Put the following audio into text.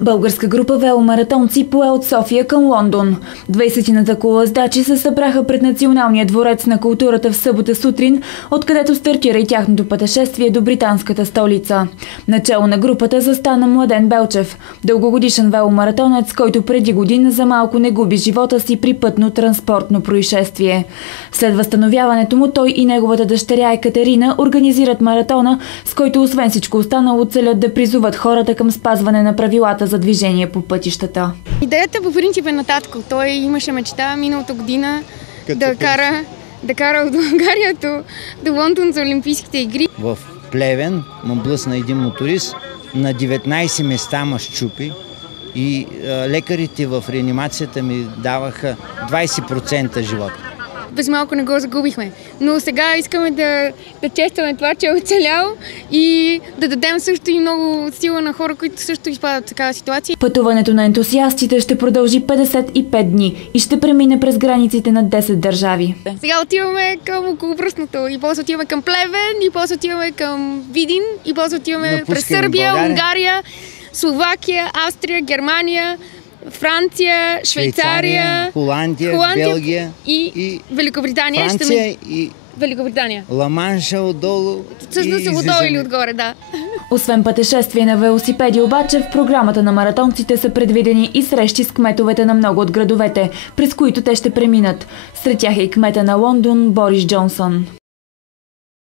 Българска група веломаратонци пое от София към Лондон. 20-ната колоездачи се събраха пред Националния дворец на културата в събота сутрин, откъдето стартира и тяхното пътешествие до британската столица. Начело на групата застана Младен Белчев, дългогодишен веломаратонец, който преди година за малко не губи живота си при пътно-транспортно происшествие. След възстановяването му той и неговата дъщеря Екатерина организират маратона, с който освен всичко останало целят да призуват хората към спазване на правилата за движение по пътищата. Идеята по принцип е на татко. Той имаше мечта миналата година да кара от България до Лондон за Олимпийските игри. В Плевен ме блъсна един моторист, на 19 места ме щупи и лекарите в реанимацията ми даваха 20% живот. Без малко не го загубихме. Но сега искаме да честваме това, че е оцелял и да дадем също и много сила на хора, които също изпадат в такава ситуация. Пътуването на ентусиастите ще продължи 55 дни и ще премине през границите на 10 държави. Сега отиваме към Околовръстното и после отиваме към Плевен и после отиваме към Видин и после отиваме през Сърбия, Унгария, Словакия, Австрия, Германия, Франция, Швейцария, Холандия, Белгия и Великобритания. Франция и Великобритания. Ла-Манша отдолу. Всъщност отдолу или отгоре, да. Освен пътешествие на велосипеди обаче, в програмата на маратонците са предвидени и срещи с кметовете на много от градовете, през които те ще преминат. Сред тях е и кмета на Лондон Борис Джонсън.